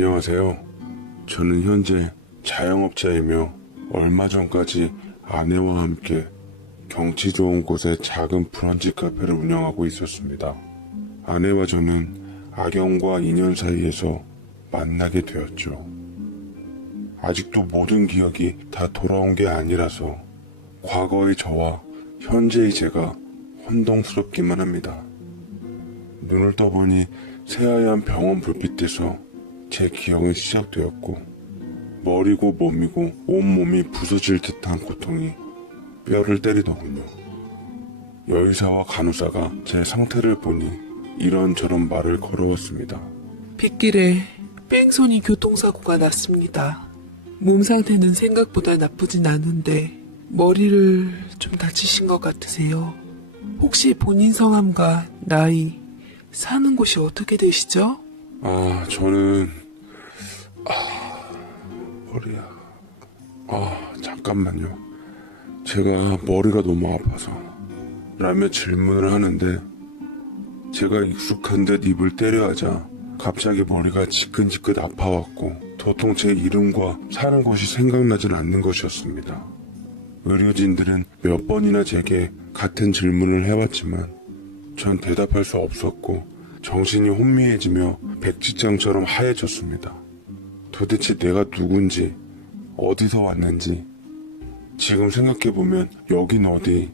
안녕하세요. 저는 현재 자영업자이며 얼마 전까지 아내와 함께 경치 좋은 곳에 작은 브런치 카페를 운영하고 있었습니다. 아내와 저는 악연과 인연 사이에서 만나게 되었죠. 아직도 모든 기억이 다 돌아온 게 아니라서 과거의 저와 현재의 제가 혼동스럽기만 합니다. 눈을 떠보니 새하얀 병원 불빛에서 제 기억은 시작되었고 머리고 몸이고 온몸이 부서질 듯한 고통이 뼈를 때리더군요. 여의사와 간호사가 제 상태를 보니 이런저런 말을 걸어왔습니다. 빗길에 뺑소니 교통사고가 났습니다. 몸 상태는 생각보다 나쁘진 않은데 머리를 좀 다치신 것 같으세요. 혹시 본인 성함과 나이, 사는 곳이 어떻게 되시죠? 저는 머리야. 잠깐만요. 제가 머리가 너무 아파서 라며 질문을 하는데 제가 익숙한 듯 입을 때려하자 갑자기 머리가 지끈지끈 아파왔고 도통 제 이름과 사는 곳이 생각나진 않는 것이었습니다. 의료진들은 몇 번이나 제게 같은 질문을 해왔지만 전 대답할 수 없었고 정신이 혼미해지며 백지장처럼 하얘졌습니다. 도대체 내가 누군지 어디서 왔는지 지금 생각해보면 여긴 어디,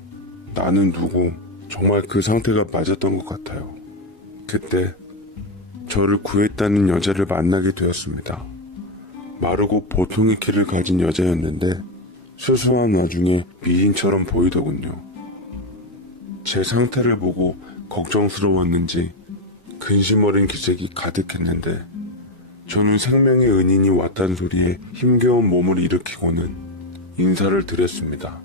나는 누구, 정말 그 상태가 맞았던 것 같아요. 그때 저를 구했다는 여자를 만나게 되었습니다. 마르고 보통의 키를 가진 여자였는데 수수한 와중에 미인처럼 보이더군요. 제 상태를 보고 걱정스러웠는지 근심 어린 기색이 가득했는데 저는 생명의 은인이 왔다는 소리에 힘겨운 몸을 일으키고는 인사를 드렸습니다.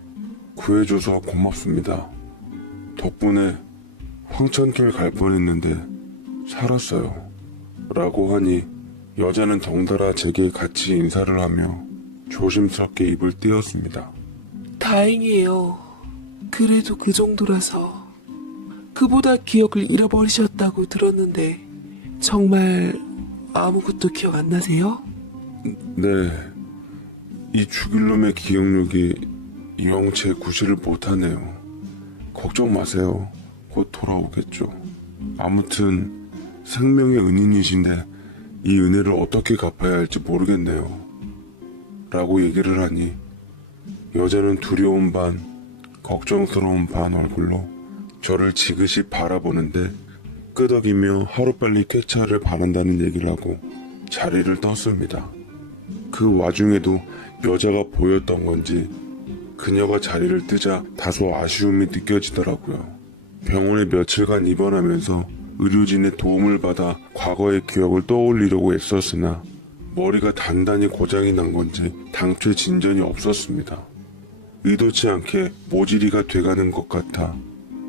구해줘서 고맙습니다. 덕분에 황천길 갈 뻔했는데 살았어요. 라고 하니 여자는 덩달아 제게 같이 인사를 하며 조심스럽게 입을 띄었습니다. 다행이에요. 그래도 그 정도라서. 그보다 기억을 잃어버리셨다고 들었는데 정말 아무것도 기억 안 나세요? 네, 이 죽일놈의 기억력이 영체 구실을 못하네요. 걱정 마세요. 곧 돌아오겠죠. 아무튼 생명의 은인이신데 이 은혜를 어떻게 갚아야 할지 모르겠네요. 라고 얘기를 하니 여자는 두려움 반, 걱정스러운 반 얼굴로 저를 지그시 바라보는데 끄덕이며 하루빨리 쾌차를 바란다는 얘기를 하고 자리를 떴습니다. 그 와중에도 여자가 보였던 건지 그녀가 자리를 뜨자 다소 아쉬움이 느껴지더라고요. 병원에 며칠간 입원하면서 의료진의 도움을 받아 과거의 기억을 떠올리려고 애썼으나 머리가 단단히 고장이 난 건지 당초에 진전이 없었습니다. 의도치 않게 모질이가 돼가는 것 같아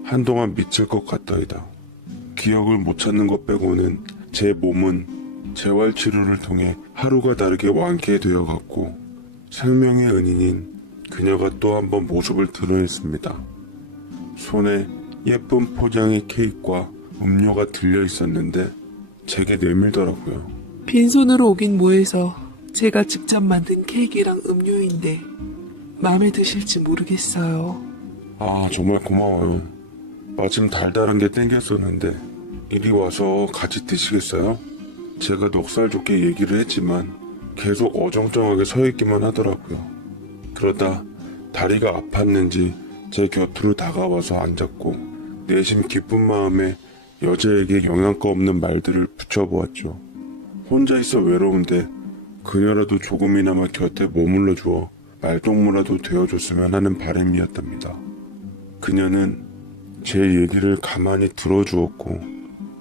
한동안 미칠 것 같더이다. 기억을 못 찾는 것 빼고는 제 몸은 재활치료를 통해 하루가 다르게 완쾌되어 갔고 생명의 은인인 그녀가 또 한 번 모습을 드러냈습니다. 손에 예쁜 포장의 케이크와 음료가 들려 있었는데 제게 내밀더라고요. 빈손으로 오긴 뭐해서 제가 직접 만든 케이크랑 음료인데 마음에 드실지 모르겠어요. 정말 고마워요. 마침 달달한 게 땡겼었는데 이리 와서 같이 드시겠어요? 제가 넉살 좋게 얘기를 했지만 계속 어정쩡하게 서 있기만 하더라고요. 그러다 다리가 아팠는지 제 곁으로 다가와서 앉았고 내심 기쁜 마음에 여자에게 영양가 없는 말들을 붙여보았죠. 혼자 있어 외로운데 그녀라도 조금이나마 곁에 머물러 주어 말동무라도 되어줬으면 하는 바람이었답니다. 그녀는 제 얘기를 가만히 들어주었고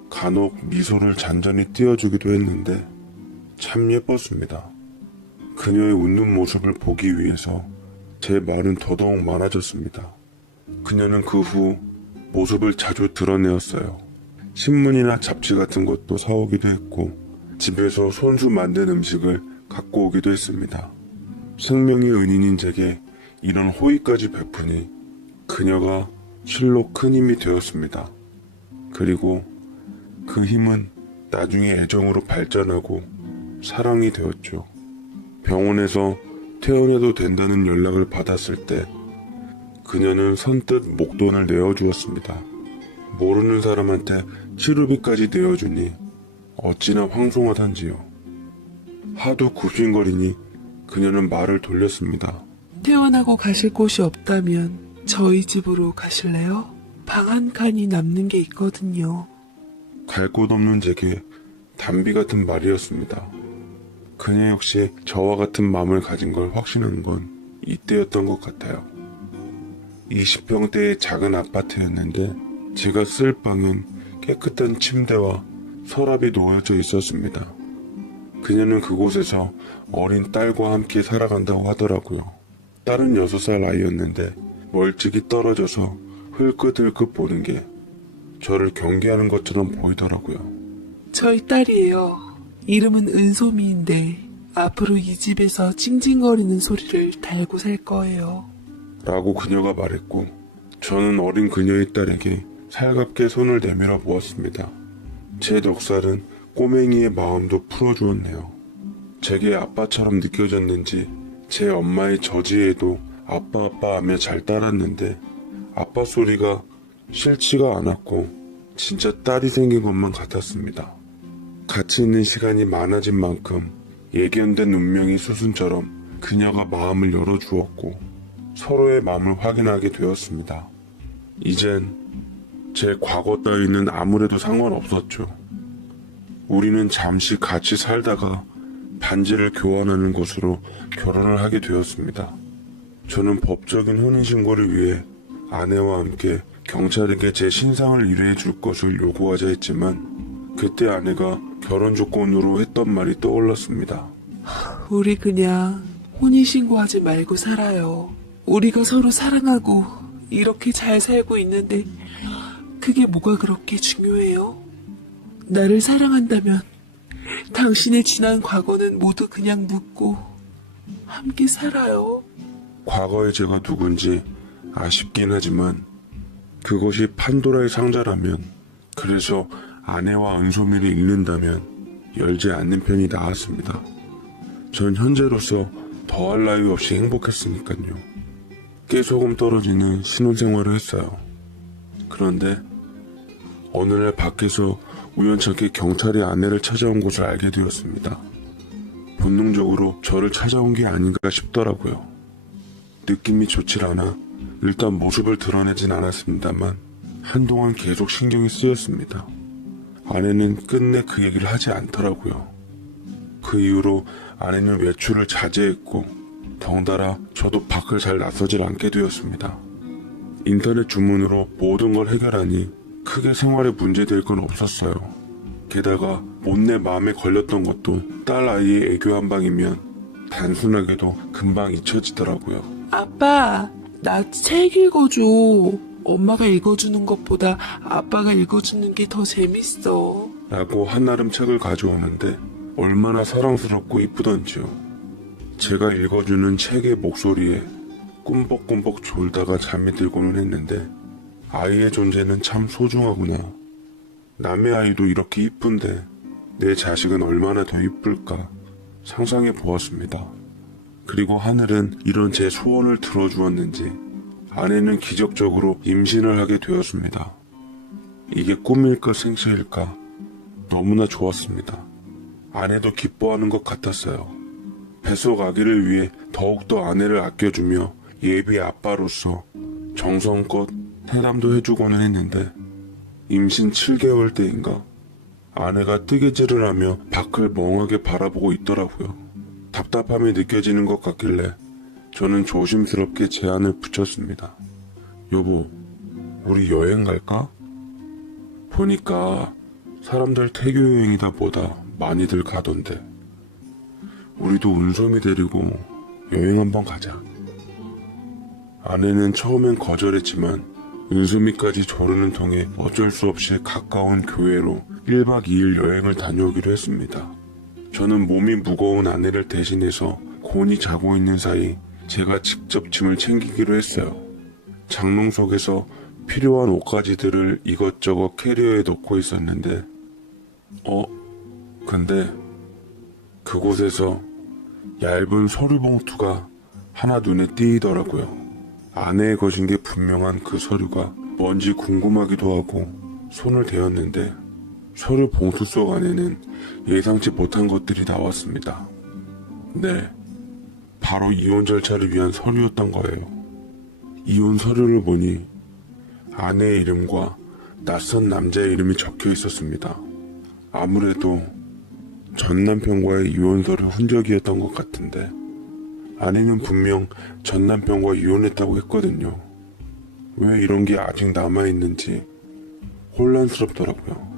간혹 미소를 잔잔히 띄워주기도 했는데 참 예뻤습니다. 그녀의 웃는 모습을 보기 위해서 제 말은 더더욱 많아졌습니다. 그녀는 그 후 모습을 자주 드러내었어요. 신문이나 잡지 같은 것도 사오기도 했고 집에서 손수 만든 음식을 갖고 오기도 했습니다. 생명의 은인인 제게 이런 호의까지 베푸니 그녀가 실로 큰 힘이 되었습니다. 그리고 그 힘은 나중에 애정으로 발전하고 사랑이 되었죠. 병원에서 퇴원해도 된다는 연락을 받았을 때 그녀는 선뜻 목돈을 내어주었습니다. 모르는 사람한테 치료비까지 내어주니 어찌나 황송하단지요. 하도 굽신거리니 그녀는 말을 돌렸습니다. 퇴원하고 가실 곳이 없다면 저희 집으로 가실래요? 방 한 칸이 남는 게 있거든요. 갈 곳 없는 제게 담비 같은 말이었습니다. 그녀 역시 저와 같은 마음을 가진 걸 확신한 건 이때였던 것 같아요. 20평대의 작은 아파트였는데 제가 쓸 방은 깨끗한 침대와 서랍이 놓여져 있었습니다. 그녀는 그곳에서 어린 딸과 함께 살아간다고 하더라고요. 딸은 6살 아이였는데 멀찍이 떨어져서 흘끗흘끗 보는 게 저를 경계하는 것처럼 보이더라고요. 저희 딸이에요. 이름은 은소미인데 앞으로 이 집에서 찡찡거리는 소리를 달고 살 거예요. 라고 그녀가 말했고 저는 어린 그녀의 딸에게 살갑게 손을 내밀어 보았습니다. 제 넉살은 꼬맹이의 마음도 풀어주었네요. 제게 아빠처럼 느껴졌는지 제 엄마의 저지에도 아빠 하며 잘 따랐는데 아빠 소리가 싫지가 않았고 진짜 딸이 생긴 것만 같았습니다. 같이 있는 시간이 많아진 만큼 예견된 운명이 수순처럼 그녀가 마음을 열어주었고 서로의 마음을 확인하게 되었습니다. 이젠 제 과거 따위는 아무래도 상관없었죠. 우리는 잠시 같이 살다가 반지를 교환하는 것으로 결혼을 하게 되었습니다. 저는 법적인 혼인신고를 위해 아내와 함께 경찰에게 제 신상을 의뢰해 줄 것을 요구하자 했지만 그때 아내가 결혼 조건으로 했던 말이 떠올랐습니다. 우리 그냥 혼인신고하지 말고 살아요. 우리가 서로 사랑하고 이렇게 잘 살고 있는데 그게 뭐가 그렇게 중요해요? 나를 사랑한다면 당신의 지난 과거는 모두 그냥 묻고 함께 살아요. 과거의 제가 누군지 아쉽긴 하지만 그것이 판도라의 상자라면 그래서 아내와 은소미를 잃는다면 열지 않는 편이 나았습니다. 전 현재로서 더할 나위 없이 행복했으니까요. 깨소금 떨어지는 신혼생활을 했어요. 그런데 어느 날 밖에서 우연찮게 경찰이 아내를 찾아온 것을 알게 되었습니다. 본능적으로 저를 찾아온 게 아닌가 싶더라고요. 느낌이 좋질 않아 일단 모습을 드러내진 않았습니다만 한동안 계속 신경이 쓰였습니다. 아내는 끝내 그 얘기를 하지 않더라고요. 그 이후로 아내는 외출을 자제했고 덩달아 저도 밖을 잘 나서질 않게 되었습니다. 인터넷 주문으로 모든 걸 해결하니 크게 생활에 문제될 건 없었어요. 게다가 못내 마음에 걸렸던 것도 딸 아이의 애교 한 방이면 단순하게도 금방 잊혀지더라고요. 아빠, 나 책 읽어줘. 엄마가 읽어주는 것보다 아빠가 읽어주는 게 더 재밌어. 라고 한나름 책을 가져오는데 얼마나 사랑스럽고 이쁘던지요. 제가 읽어주는 책의 목소리에 꿈벅꿈벅 졸다가 잠이 들고는 했는데 아이의 존재는 참 소중하구나. 남의 아이도 이렇게 이쁜데 내 자식은 얼마나 더 이쁠까 상상해 보았습니다. 그리고 하늘은 이런 제 소원을 들어주었는지 아내는 기적적으로 임신을 하게 되었습니다. 이게 꿈일까 생시일까 너무나 좋았습니다. 아내도 기뻐하는 것 같았어요. 뱃속 아기를 위해 더욱더 아내를 아껴주며 예비 아빠로서 정성껏 해담도 해주고는 했는데 임신 7개월 때인가 아내가 뜨개질을 하며 밖을 멍하게 바라보고 있더라고요. 답답함이 느껴지는 것 같길래 저는 조심스럽게 제안을 붙였습니다. 여보, 우리 여행 갈까? 보니까 사람들 태교 여행이다 보다 많이들 가던데 우리도 은솜이 데리고 여행 한번 가자. 아내는 처음엔 거절했지만 은솜이까지 조르는 통에 어쩔 수 없이 가까운 교회로 1박 2일 여행을 다녀오기로 했습니다. 저는 몸이 무거운 아내를 대신해서 곤히 자고 있는 사이 제가 직접 짐을 챙기기로 했어요. 장롱 속에서 필요한 옷가지들을 이것저것 캐리어에 넣고 있었는데 근데 그곳에서 얇은 서류 봉투가 하나 눈에 띄더라고요. 아내의 것인 게 분명한 그 서류가 뭔지 궁금하기도 하고 손을 대었는데 서류 봉투 속 안에는 예상치 못한 것들이 나왔습니다. 네, 바로 이혼 절차를 위한 서류였던 거예요. 이혼 서류를 보니 아내의 이름과 낯선 남자의 이름이 적혀 있었습니다. 아무래도 전 남편과의 이혼 서류 흔적이었던 것 같은데 아내는 분명 전 남편과 이혼했다고 했거든요. 왜 이런 게 아직 남아있는지 혼란스럽더라고요.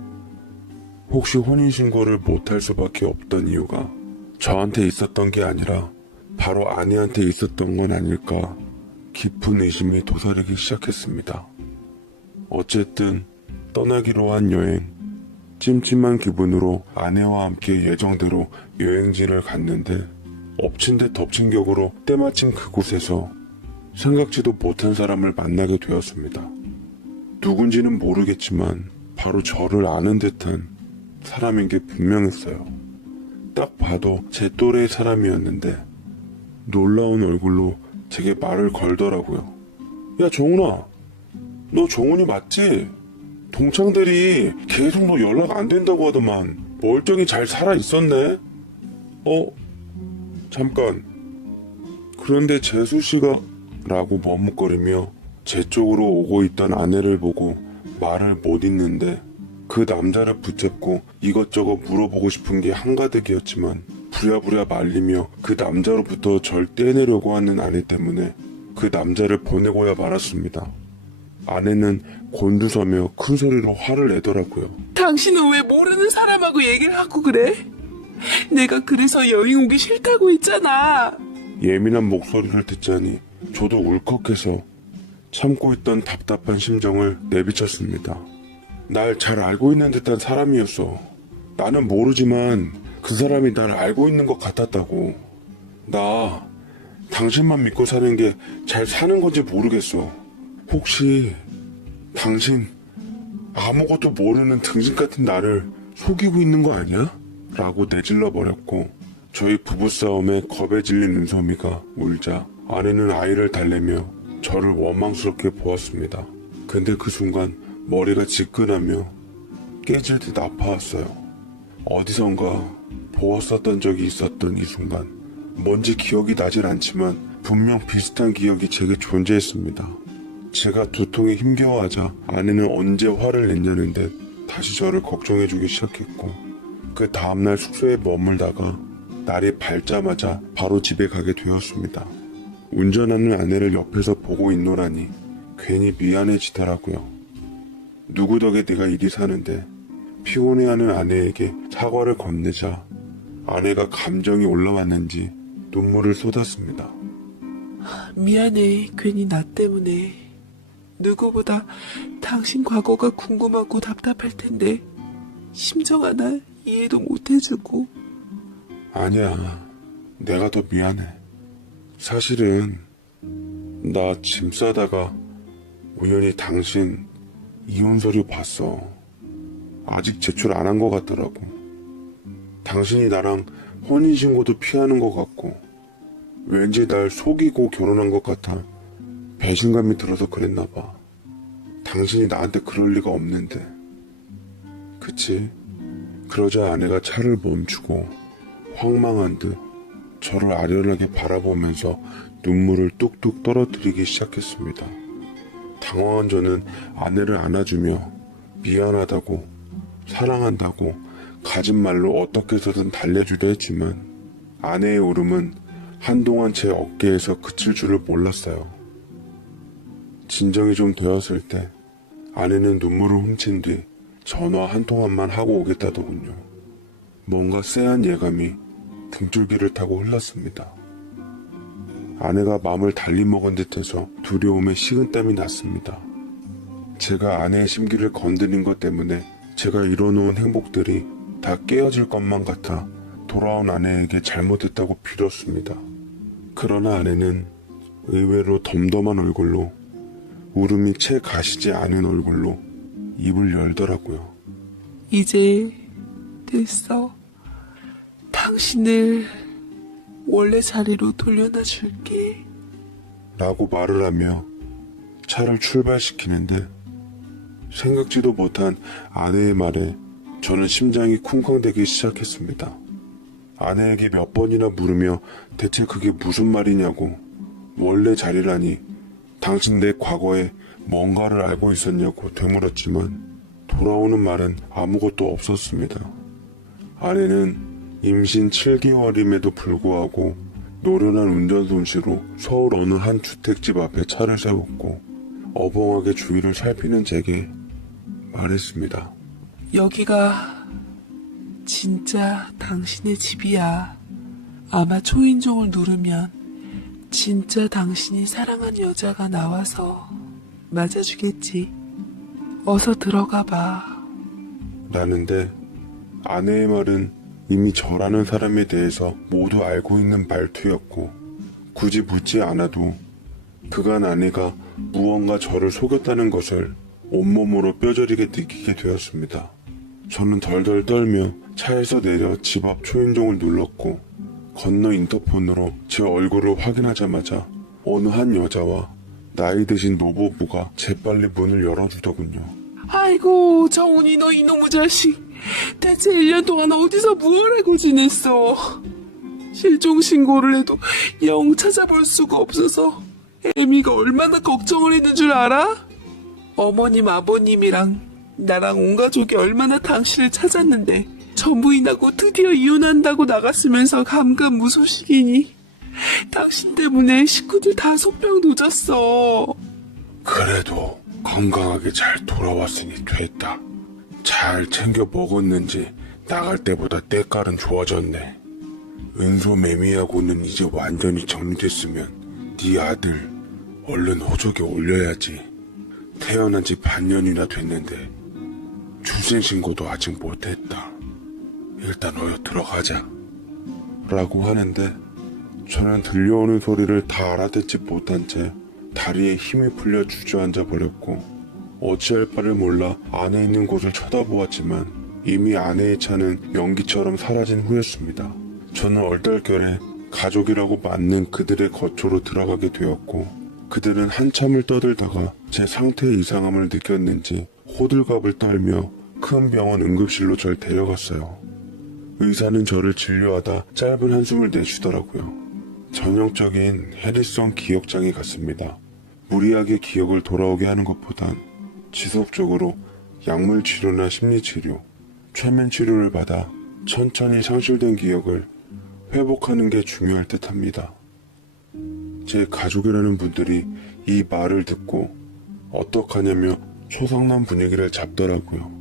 혹시 혼인신고를 못할 수밖에 없던 이유가 저한테 있었던 게 아니라 바로 아내한테 있었던 건 아닐까 깊은 의심이 도사리기 시작했습니다. 어쨌든 떠나기로 한 여행, 찜찜한 기분으로 아내와 함께 예정대로 여행지를 갔는데 엎친 데 덮친 격으로 때마침 그곳에서 생각지도 못한 사람을 만나게 되었습니다. 누군지는 모르겠지만 바로 저를 아는 듯한 사람인 게 분명했어요. 딱 봐도 제 또래의 사람이었는데 놀라운 얼굴로 제게 말을 걸더라고요. 야 정훈아, 너 정훈이 맞지? 동창들이 계속 너 연락 안 된다고 하더만 멀쩡히 잘 살아 있었네? 잠깐. 그런데 재수씨가 라고 머뭇거리며 제 쪽으로 오고 있던 아내를 보고 말을 못 잇는데 그 남자를 붙잡고 이것저것 물어보고 싶은 게 한가득이었지만 부랴부랴 말리며 그 남자로부터 절 떼내려고 하는 아내 때문에 그 남자를 보내고야 말았습니다. 아내는 곤두서며 큰 소리로 화를 내더라고요. 당신은 왜 모르는 사람하고 얘기를 하고 그래? 내가 그래서 여행 오기 싫다고 했잖아. 예민한 목소리를 듣자니 저도 울컥해서 참고 있던 답답한 심정을 내비쳤습니다. 날 잘 알고 있는 듯한 사람이었어. 나는 모르지만 그 사람이 날 알고 있는 것 같았다고. 나 당신만 믿고 사는 게 잘 사는 건지 모르겠어. 혹시 당신 아무것도 모르는 등신 같은 나를 속이고 있는 거 아니야? 라고 내질러 버렸고 저희 부부싸움에 겁에 질린 은섭이가 울자 아내는 아이를 달래며 저를 원망스럽게 보았습니다. 근데 그 순간 머리가 지끈하며 깨질 듯 아파왔어요. 어디선가 보았었던 적이 있었던 이 순간 뭔지 기억이 나질 않지만 분명 비슷한 기억이 제게 존재했습니다. 제가 두통에 힘겨워하자 아내는 언제 화를 냈냐는 듯 다시 저를 걱정해주기 시작했고 그 다음날 숙소에 머물다가 날이 밝자마자 바로 집에 가게 되었습니다. 운전하는 아내를 옆에서 보고 있노라니 괜히 미안해지더라고요. 누구 덕에 내가 이리 사는데 피곤해하는 아내에게 사과를 건네자 아내가 감정이 올라왔는지 눈물을 쏟았습니다. 미안해. 괜히 나 때문에. 누구보다 당신 과거가 궁금하고 답답할 텐데 심정 하나 이해도 못해주고. 아니야, 내가 더 미안해. 사실은 나 짐 싸다가 우연히 당신 이혼 서류 봤어. 아직 제출 안 한 것 같더라고. 당신이 나랑 혼인신고도 피하는 것 같고 왠지 날 속이고 결혼한 것 같아 배신감이 들어서 그랬나 봐. 당신이 나한테 그럴 리가 없는데. 그치? 그러자 아내가 차를 멈추고 황망한 듯 저를 아련하게 바라보면서 눈물을 뚝뚝 떨어뜨리기 시작했습니다. 당황한 저는 아내를 안아주며 미안하다고 사랑한다고 가진 말로 어떻게 해서든 달래주려 했지만 아내의 울음은 한동안 제 어깨에서 그칠 줄을 몰랐어요. 진정이 좀 되었을 때 아내는 눈물을 훔친 뒤 전화 한 통화만 하고 오겠다더군요. 뭔가 쎄한 예감이 등줄기를 타고 흘렀습니다. 아내가 마음을 달리 먹은 듯해서 두려움에 식은땀이 났습니다. 제가 아내의 심기를 건드린 것 때문에 제가 이뤄놓은 행복들이 다 깨어질 것만 같아 돌아온 아내에게 잘못했다고 빌었습니다. 그러나 아내는 의외로 덤덤한 얼굴로 울음이 채 가시지 않은 얼굴로 입을 열더라고요. 이제 됐어. 당신을 원래 자리로 돌려놔 줄게. 라고 말을 하며 차를 출발시키는데 생각지도 못한 아내의 말에 저는 심장이 쿵쾅대기 시작했습니다. 아내에게 몇 번이나 물으며 대체 그게 무슨 말이냐고, 원래 자리라니 당신 내 과거에 뭔가를 알고 있었냐고 되물었지만 돌아오는 말은 아무것도 없었습니다. 아내는 임신 7개월임에도 불구하고 노련한 운전 솜씨로 서울 어느 한 주택집 앞에 차를 세웠고 어벙하게 주위를 살피는 제게 말했습니다. 여기가 진짜 당신의 집이야. 아마 초인종을 누르면 진짜 당신이 사랑한 여자가 나와서 맞아주겠지. 어서 들어가 봐. 라는데 아내의 말은 이미 저라는 사람에 대해서 모두 알고 있는 말투였고 굳이 묻지 않아도 그간 아내가 무언가 저를 속였다는 것을 온몸으로 뼈저리게 느끼게 되었습니다. 저는 덜덜 떨며 차에서 내려 집 앞 초인종을 눌렀고 건너 인터폰으로 제 얼굴을 확인하자마자 어느 한 여자와 나이 드신 노부부가 재빨리 문을 열어주더군요. 아이고, 정훈이 너 이놈의 자식. 대체 1년 동안 어디서 무얼 하고 지냈어? 실종 신고를 해도 영 찾아볼 수가 없어서 애미가 얼마나 걱정을 했는 줄 알아? 어머님, 아버님이랑 나랑 온 가족이 얼마나 당신을 찾았는데 전부인하고 드디어 이혼한다고 나갔으면서 감감무소식이니 당신 때문에 식구들 다 속병 도졌어. 그래도 건강하게 잘 돌아왔으니 됐다. 잘 챙겨 먹었는지 나갈 때보다 때깔은 좋아졌네. 은소 매미하고는 이제 완전히 정리됐으면 네 아들 얼른 호적에 올려야지. 태어난 지 반년이나 됐는데 출생신고도 아직 못했다. 일단 어여 들어가자. 라고 하는데 저는 들려오는 소리를 다 알아듣지 못한 채 다리에 힘이 풀려 주저앉아 버렸고 어찌할 바를 몰라 안에 있는 곳을 쳐다보았지만 이미 아내의 차는 연기처럼 사라진 후였습니다. 저는 얼떨결에 가족이라고 맞는 그들의 거처로 들어가게 되었고 그들은 한참을 떠들다가 제 상태의 이상함을 느꼈는지 호들갑을 떨며 큰 병원 응급실로 절 데려갔어요. 의사는 저를 진료하다 짧은 한숨을 내쉬더라고요. 전형적인 해리성 기억장애 같습니다. 무리하게 기억을 돌아오게 하는 것보단 지속적으로 약물 치료나 심리 치료, 최면 치료를 받아 천천히 상실된 기억을 회복하는 게 중요할 듯 합니다. 제 가족이라는 분들이 이 말을 듣고 어떡하냐며 소상난 분위기를 잡더라고요.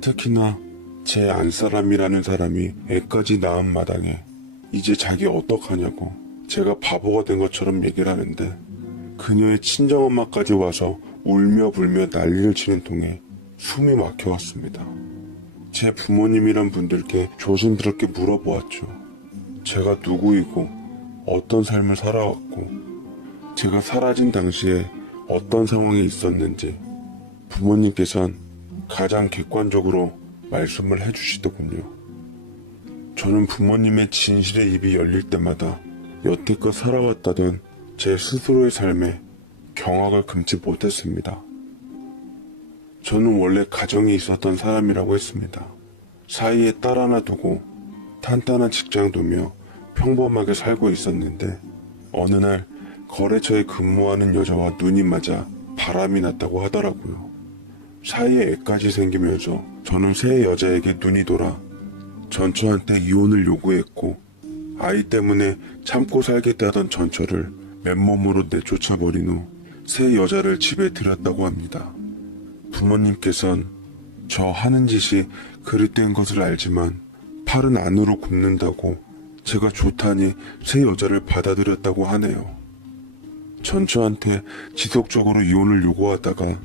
특히나 제 안사람이라는 사람이 애까지 낳은 마당에 이제 자기 어떡하냐고 제가 바보가 된 것처럼 얘기를 하는데 그녀의 친정엄마까지 와서 울며 불며 난리를 치는 통에 숨이 막혀왔습니다. 제 부모님이란 분들께 조심스럽게 물어보았죠. 제가 누구이고 어떤 삶을 살아왔고 제가 사라진 당시에 어떤 상황에 있었는지 부모님께선 가장 객관적으로 말씀을 해주시더군요. 저는 부모님의 진실의 입이 열릴 때마다 여태껏 살아왔다던 제 스스로의 삶에 경악을 금치 못했습니다. 저는 원래 가정이 있었던 사람이라고 했습니다. 사이에 딸 하나 두고 탄탄한 직장 두며 평범하게 살고 있었는데 어느 날 거래처에 근무하는 여자와 눈이 맞아 바람이 났다고 하더라고요. 사이에 애까지 생기면서 저는 새 여자에게 눈이 돌아 전처한테 이혼을 요구했고 아이 때문에 참고 살겠다던 전처를 맨몸으로 내쫓아버린 후 새 여자를 집에 들였다고 합니다. 부모님께선 저 하는 짓이 그릇된 것을 알지만 팔은 안으로 굽는다고 제가 좋다니 새 여자를 받아들였다고 하네요. 전처한테 지속적으로 이혼을 요구하다가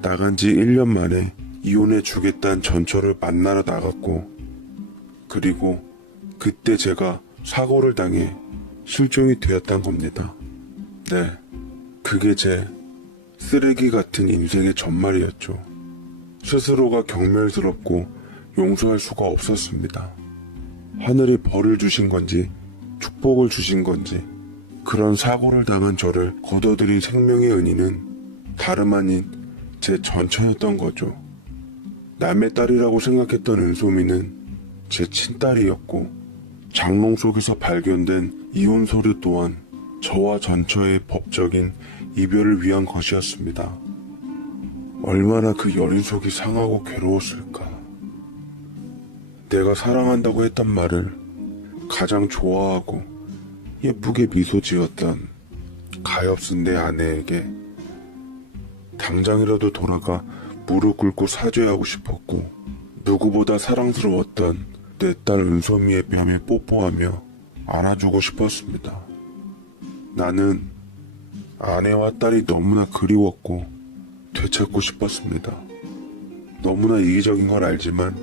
나간 지 1년 만에 이혼해 주겠다는 전처를 만나러 나갔고 그리고 그때 제가 사고를 당해 실종이 되었단 겁니다. 네, 그게 제 쓰레기 같은 인생의 전말이었죠. 스스로가 경멸스럽고 용서할 수가 없었습니다. 하늘이 벌을 주신 건지 축복을 주신 건지 그런 사고를 당한 저를 거둬들인 생명의 은인은 다름 아닌 제 전처였던 거죠. 남의 딸이라고 생각했던 은소미는 제 친딸이었고 장롱 속에서 발견된 이혼 서류 또한 저와 전처의 법적인 이별을 위한 것이었습니다. 얼마나 그 여린 속이 상하고 괴로웠을까. 내가 사랑한다고 했던 말을 가장 좋아하고 예쁘게 미소 지었던 가엾은 내 아내에게 당장이라도 돌아가 무릎 꿇고 사죄하고 싶었고 누구보다 사랑스러웠던 내 딸 은소미의 뺨에 뽀뽀하며 안아주고 싶었습니다. 나는 아내와 딸이 너무나 그리웠고 되찾고 싶었습니다. 너무나 이기적인 걸 알지만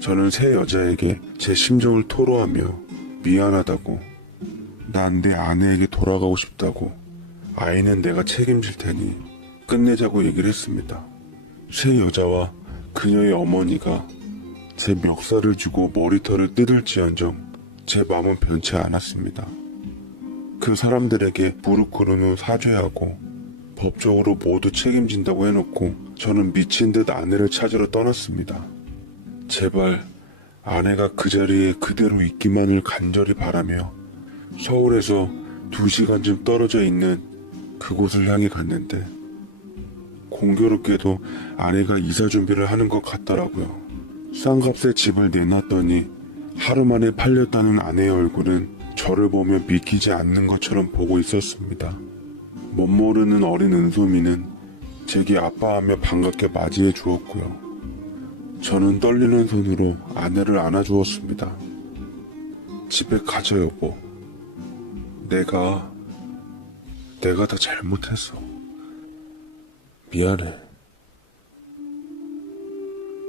저는 새 여자에게 제 심정을 토로하며 미안하다고, 난 내 아내에게 돌아가고 싶다고, 아이는 내가 책임질 테니 끝내자고 얘기를 했습니다. 새 여자와 그녀의 어머니가 제 멱살을 쥐고 머리털을 뜯을지언정 제 마음은 변치 않았습니다. 그 사람들에게 무릎 꿇은 후 사죄하고 법적으로 모두 책임진다고 해놓고 저는 미친 듯 아내를 찾으러 떠났습니다. 제발 아내가 그 자리에 그대로 있기만을 간절히 바라며 서울에서 2시간쯤 떨어져 있는 그곳을 향해 갔는데 공교롭게도 아내가 이사 준비를 하는 것 같더라고요. 싼값에 집을 내놨더니 하루 만에 팔렸다는 아내의 얼굴은 저를 보며 믿기지 않는 것처럼 보고 있었습니다. 멋모르는 어린 은소미는 제게 아빠하며 반갑게 맞이해 주었고요. 저는 떨리는 손으로 아내를 안아주었습니다. 집에 가자 여보. 내가 다 잘못했어. 미안해.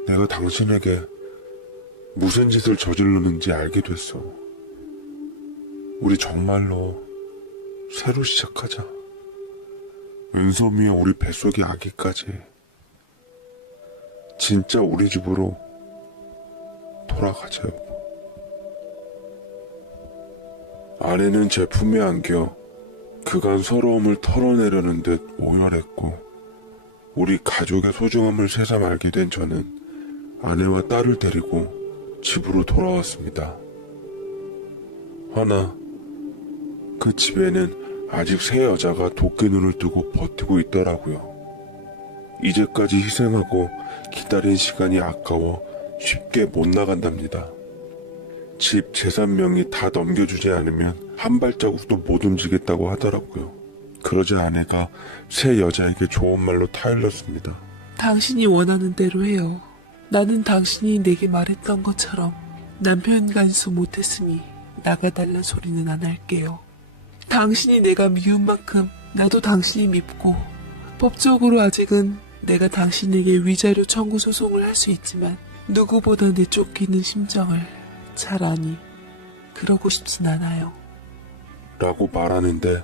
내가 당신에게 무슨 짓을 저지르는지 알게 됐어. 우리 정말로 새로 시작하자. 은소미와 우리 뱃속의 아기까지 진짜 우리 집으로 돌아가자 여보. 아내는 제 품에 안겨 그간 서러움을 털어내려는 듯 오열했고 우리 가족의 소중함을 새삼 알게 된 저는 아내와 딸을 데리고 집으로 돌아왔습니다. 허나 그 집에는 아직 새 여자가 도끼눈을 뜨고 버티고 있더라고요. 이제까지 희생하고 기다린 시간이 아까워 쉽게 못 나간답니다. 집 재산 명의 다 넘겨주지 않으면 한 발자국도 못 움직이겠다고 하더라고요. 그러자 아내가 새 여자에게 좋은 말로 타일렀습니다. 당신이 원하는 대로 해요. 나는 당신이 내게 말했던 것처럼 남편 간수 못했으니 나가달란 소리는 안 할게요. 당신이 내가 미운 만큼 나도 당신이 밉고 법적으로 아직은 내가 당신에게 위자료 청구 소송을 할 수 있지만 누구보다 내 쫓기는 심정을 잘 아니 그러고 싶진 않아요. 라고 말하는데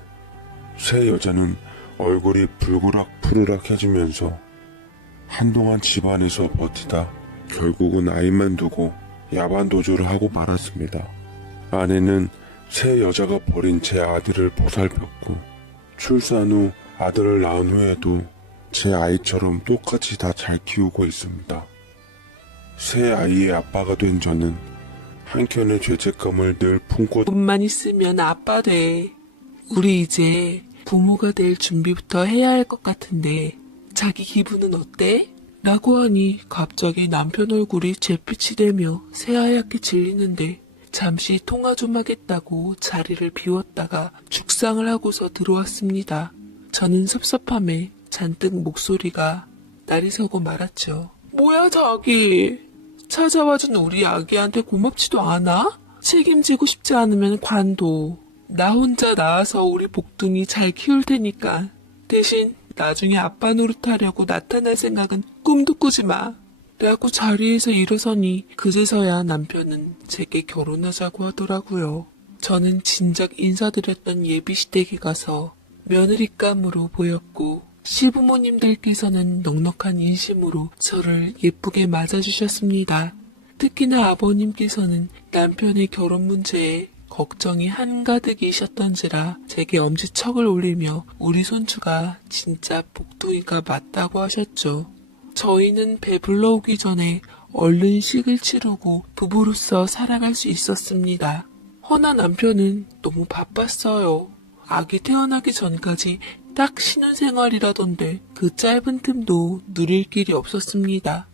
새 여자는 얼굴이 불그락 푸르락 해지면서 한동안 집안에서 버티다 결국은 아이만 두고 야반도주를 하고 말았습니다. 아내는 새 여자가 버린 제 아들을 보살폈고 출산 후 아들을 낳은 후에도 제 아이처럼 똑같이 다 잘 키우고 있습니다. 새 아이의 아빠가 된 저는 한켠의 죄책감을 늘 품고 돈만 있으면 아빠 돼. 우리 이제 부모가 될 준비부터 해야 할 것 같은데 자기 기분은 어때? 라고 하니 갑자기 남편 얼굴이 잿빛이 되며 새하얗게 질리는데 잠시 통화 좀 하겠다고 자리를 비웠다가 죽상을 하고서 들어왔습니다. 저는 섭섭함에 잔뜩 목소리가 날이 서고 말았죠. 뭐야 자기. 찾아와준 우리 아기한테 고맙지도 않아? 책임지고 싶지 않으면 관둬. 나 혼자 낳아서 우리 복둥이 잘 키울 테니까 대신 나중에 아빠 노릇하려고 나타날 생각은 꿈도 꾸지 마. 라고 자리에서 일어서니 그제서야 남편은 제게 결혼하자고 하더라고요. 저는 진작 인사드렸던 예비시댁에 가서 며느리감으로 보였고 시부모님들께서는 넉넉한 인심으로 저를 예쁘게 맞아주셨습니다. 특히나 아버님께서는 남편의 결혼 문제에 걱정이 한가득이셨던지라 제게 엄지척을 올리며 우리 손주가 진짜 복둥이가 맞다고 하셨죠. 저희는 배불러 오기 전에 얼른 식을 치르고 부부로서 살아갈 수 있었습니다. 허나 남편은 너무 바빴어요. 아기 태어나기 전까지 딱 신혼생활이라던데 그 짧은 틈도 누릴 길이 없었습니다.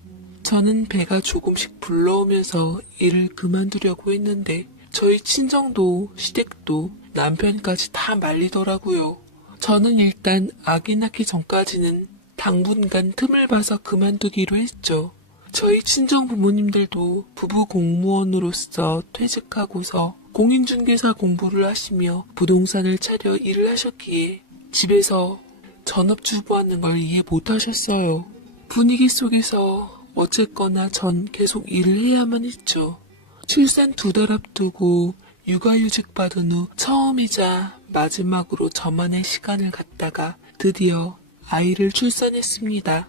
저는 배가 조금씩 불러오면서 일을 그만두려고 했는데 저희 친정도 시댁도 남편까지 다 말리더라고요. 저는 일단 아기 낳기 전까지는 당분간 틈을 봐서 그만두기로 했죠. 저희 친정 부모님들도 부부 공무원으로서 퇴직하고서 공인중개사 공부를 하시며 부동산을 차려 일을 하셨기에 집에서 전업주부 하는 걸 이해 못하셨어요. 분위기 속에서 어쨌거나 전 계속 일을 해야만 했죠. 출산 2달 앞두고 육아휴직 받은 후 처음이자 마지막으로 저만의 시간을 갖다가 드디어 아이를 출산했습니다.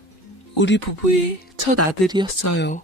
우리 부부의 첫 아들이었어요.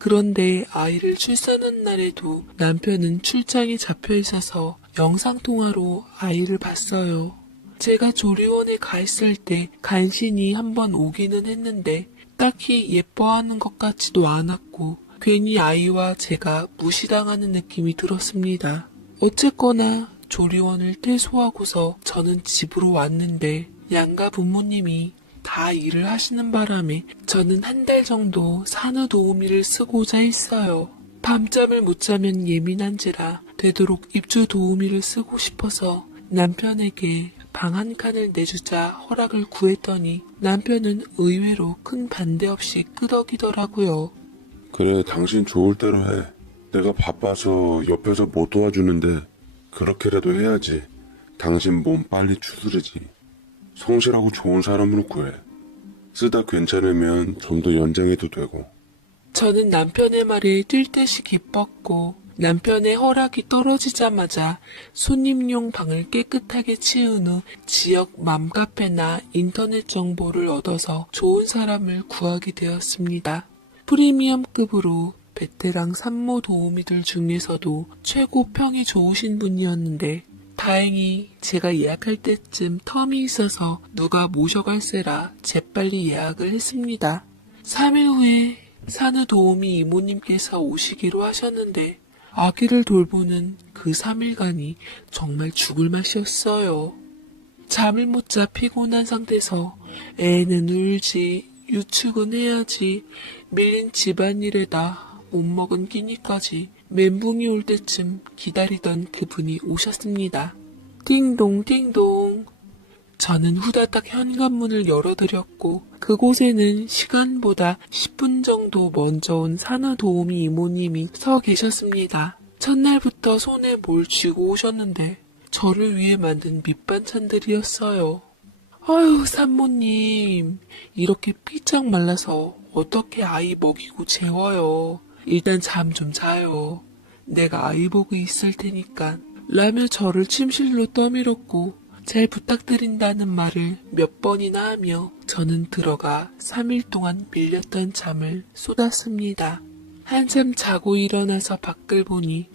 그런데 아이를 출산한 날에도 남편은 출장이 잡혀 있어서 영상통화로 아이를 봤어요. 제가 조리원에 가 있을 때 간신히 한번 오기는 했는데 딱히 예뻐하는 것 같지도 않았고 괜히 아이와 제가 무시당하는 느낌이 들었습니다. 어쨌거나 조리원을 퇴소하고서 저는 집으로 왔는데 양가 부모님이 다 일을 하시는 바람에 저는 한 달 정도 산후도우미를 쓰고자 했어요. 밤잠을 못 자면 예민한지라 되도록 입주도우미를 쓰고 싶어서 남편에게 방 한 칸을 내주자 허락을 구했더니 남편은 의외로 큰 반대 없이 끄덕이더라고요. 그래, 당신 좋을 대로 해. 내가 바빠서 옆에서 못 도와주는데 그렇게라도 해야지. 당신 몸 빨리 추스르지. 성실하고 좋은 사람으로 구해. 쓰다 괜찮으면 좀 더 연장해도 되고. 저는 남편의 말에 뛸 듯이 기뻤고 남편의 허락이 떨어지자마자 손님용 방을 깨끗하게 치운 후 지역 맘카페나 인터넷 정보를 얻어서 좋은 사람을 구하게 되었습니다. 프리미엄급으로 베테랑 산모 도우미들 중에서도 최고 평이 좋으신 분이었는데 다행히 제가 예약할 때쯤 텀이 있어서 누가 모셔갈세라 재빨리 예약을 했습니다. 3일 후에 산후도우미 이모님께서 오시기로 하셨는데 아기를 돌보는 그 3일간이 정말 죽을 맛이었어요. 잠을 못 자 피곤한 상태에서 애는 울지, 유축은 해야지, 밀린 집안일에다 못 먹은 끼니까지 멘붕이 올 때쯤 기다리던 그분이 오셨습니다. 띵동 띵동. 저는 후다닥 현관문을 열어드렸고 그곳에는 시간보다 10분 정도 먼저 온 산후도우미 이모님이 서 계셨습니다. 첫날부터 손에 뭘 쥐고 오셨는데 저를 위해 만든 밑반찬들이었어요. 아유 산모님, 이렇게 삐쩍 말라서 어떻게 아이 먹이고 재워요. 일단 잠 좀 자요. 내가 아이 보고 있을 테니까. 라며 저를 침실로 떠밀었고 잘 부탁드린다는 말을 몇 번이나 하며 저는 들어가 3일 동안 밀렸던 잠을 쏟았습니다. 한참 자고 일어나서 밖을 보니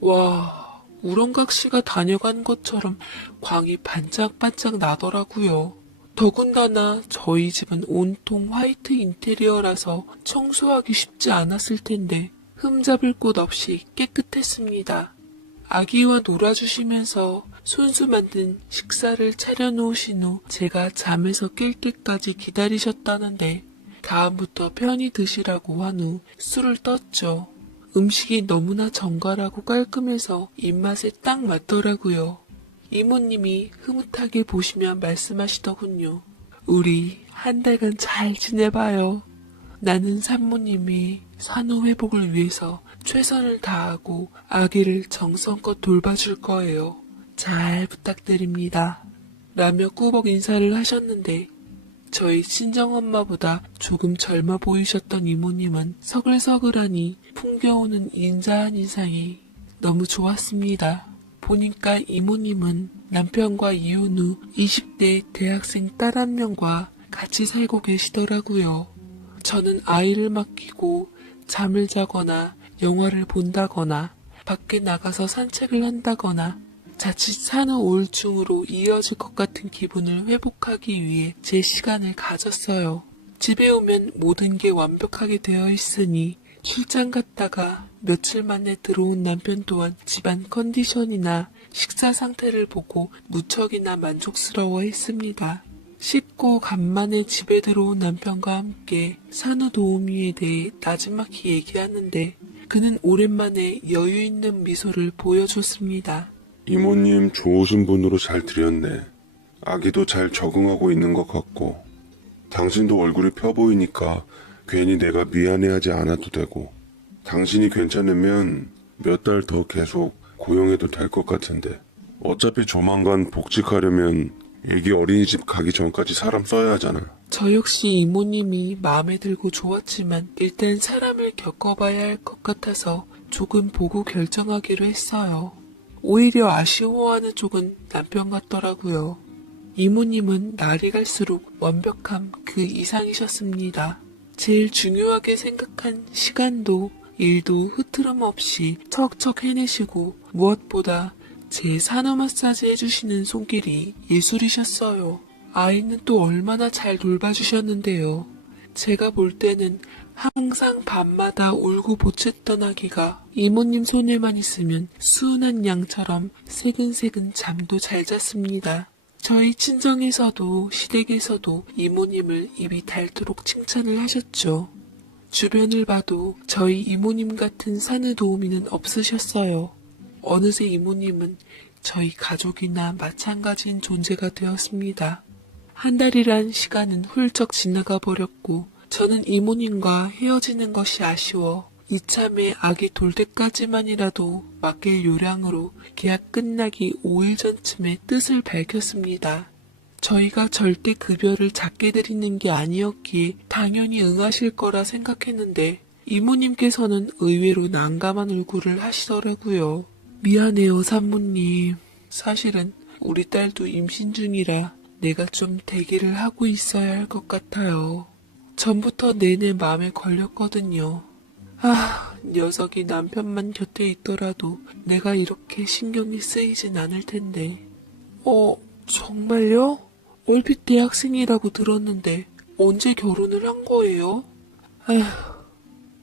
와, 우렁각시가 다녀간 것처럼 광이 반짝반짝 나더라고요. 더군다나 저희 집은 온통 화이트 인테리어라서 청소하기 쉽지 않았을 텐데 흠잡을 곳 없이 깨끗했습니다. 아기와 놀아주시면서 손수 만든 식사를 차려놓으신 후 제가 잠에서 깰 때까지 기다리셨다는데 다음부터 편히 드시라고 한 후 술을 떴죠. 음식이 너무나 정갈하고 깔끔해서 입맛에 딱 맞더라고요. 이모님이 흐뭇하게 보시며 말씀하시더군요. 우리 한 달간 잘 지내봐요. 나는 산모님이 산후 회복을 위해서 최선을 다하고 아기를 정성껏 돌봐줄 거예요. 잘 부탁드립니다. 라며 꾸벅 인사를 하셨는데 저희 친정엄마보다 조금 젊어 보이셨던 이모님은 서글서글하니 풍겨오는 인자한 인상이 너무 좋았습니다. 보니까 이모님은 남편과 이혼 후 20대 대학생 딸 한 명과 같이 살고 계시더라고요. 저는 아이를 맡기고 잠을 자거나 영화를 본다거나 밖에 나가서 산책을 한다거나 자칫 산후 우울증으로 이어질 것 같은 기분을 회복하기 위해 제 시간을 가졌어요. 집에 오면 모든 게 완벽하게 되어 있으니 출장 갔다가 며칠 만에 들어온 남편 또한 집안 컨디션이나 식사 상태를 보고 무척이나 만족스러워 했습니다. 씻고 간만에 집에 들어온 남편과 함께 산후도우미에 대해 나지막히 얘기하는데 그는 오랜만에 여유 있는 미소를 보여줬습니다. 이모님 좋으신 분으로 잘 들였네. 아기도 잘 적응하고 있는 것 같고 당신도 얼굴이 펴 보이니까 괜히 내가 미안해하지 않아도 되고 당신이 괜찮으면 몇 달 더 계속 고용해도 될 것 같은데 어차피 조만간 복직하려면 애기 어린이집 가기 전까지 사람 써야 하잖아. 저 역시 이모님이 마음에 들고 좋았지만 일단 사람을 겪어봐야 할 것 같아서 조금 보고 결정하기로 했어요. 오히려 아쉬워하는 쪽은 남편 같더라고요. 이모님은 날이 갈수록 완벽함 그 이상이셨습니다. 제일 중요하게 생각한 시간도 일도 흐트럼 없이 척척 해내시고 무엇보다 제 산후 마사지 해주시는 손길이 예술이셨어요. 아이는 또 얼마나 잘 돌봐주셨는데요. 제가 볼 때는 항상 밤마다 울고 보챘던 아기가 이모님 손에만 있으면 순한 양처럼 새근새근 잠도 잘 잤습니다. 저희 친정에서도 시댁에서도 이모님을 입이 닳도록 칭찬을 하셨죠. 주변을 봐도 저희 이모님 같은 산후도우미는 없으셨어요. 어느새 이모님은 저희 가족이나 마찬가지인 존재가 되었습니다. 한 달이란 시간은 훌쩍 지나가 버렸고 저는 이모님과 헤어지는 것이 아쉬워 이참에 아기 돌 때까지만이라도 맡길 요량으로 계약 끝나기 5일 전쯤에 뜻을 밝혔습니다. 저희가 절대 급여를 작게 드리는 게 아니었기에 당연히 응하실 거라 생각했는데 이모님께서는 의외로 난감한 얼굴을 하시더라고요. 미안해요, 산모님. 사실은 우리 딸도 임신 중이라 내가 좀 대기를 하고 있어야 할 것 같아요. 전부터 내내 마음에 걸렸거든요. 녀석이 남편만 곁에 있더라도 내가 이렇게 신경이 쓰이진 않을 텐데. 정말요? 얼핏 대학생이라고 들었는데 언제 결혼을 한 거예요?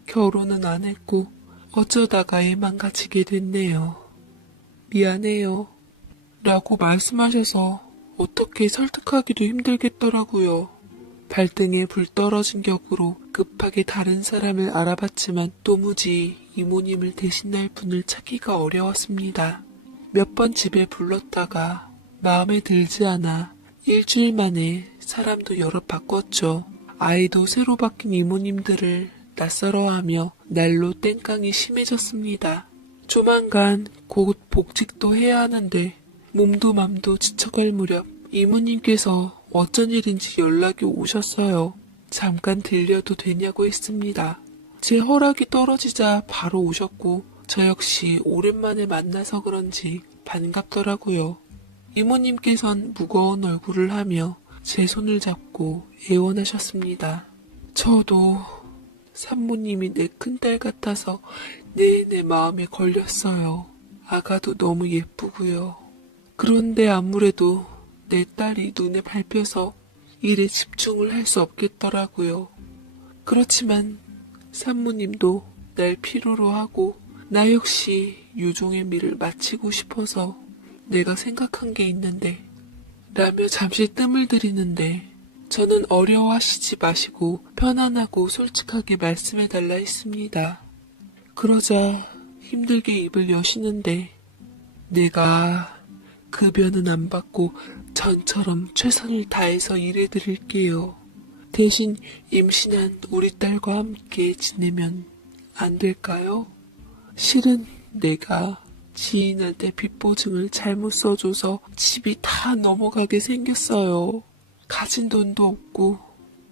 결혼은 안 했고 어쩌다가 애만 가지게 됐네요. 미안해요. 라고 말씀하셔서 어떻게 설득하기도 힘들겠더라고요. 발등에 불 떨어진 격으로 급하게 다른 사람을 알아봤지만 도무지 이모님을 대신할 분을 찾기가 어려웠습니다. 몇 번 집에 불렀다가 마음에 들지 않아 일주일 만에 사람도 여러 바꿨죠. 아이도 새로 바뀐 이모님들을 낯설어하며 날로 땡깡이 심해졌습니다. 조만간 곧 복직도 해야 하는데 몸도 맘도 지쳐갈 무렵 이모님께서 어쩐 일인지 연락이 오셨어요. 잠깐 들려도 되냐고 했습니다. 제 허락이 떨어지자 바로 오셨고 저 역시 오랜만에 만나서 그런지 반갑더라고요. 이모님께선 무거운 얼굴을 하며 제 손을 잡고 애원하셨습니다. 저도 산모님이 내 큰딸 같아서 내내 마음에 걸렸어요. 아가도 너무 예쁘고요. 그런데 아무래도 내 딸이 눈에 밟혀서 일에 집중을 할 수 없겠더라고요. 그렇지만 산모님도 날 필요로 하고 나 역시 유종의 미를 마치고 싶어서 내가 생각한 게 있는데 라며 잠시 뜸을 들이는데 저는 어려워하시지 마시고 편안하고 솔직하게 말씀해달라 했습니다. 그러자 힘들게 입을 여시는데 내가 급여는 안 받고 전처럼 최선을 다해서 일해드릴게요. 대신 임신한 우리 딸과 함께 지내면 안 될까요? 실은 내가 지인한테 빚보증을 잘못 써줘서 집이 다 넘어가게 생겼어요. 가진 돈도 없고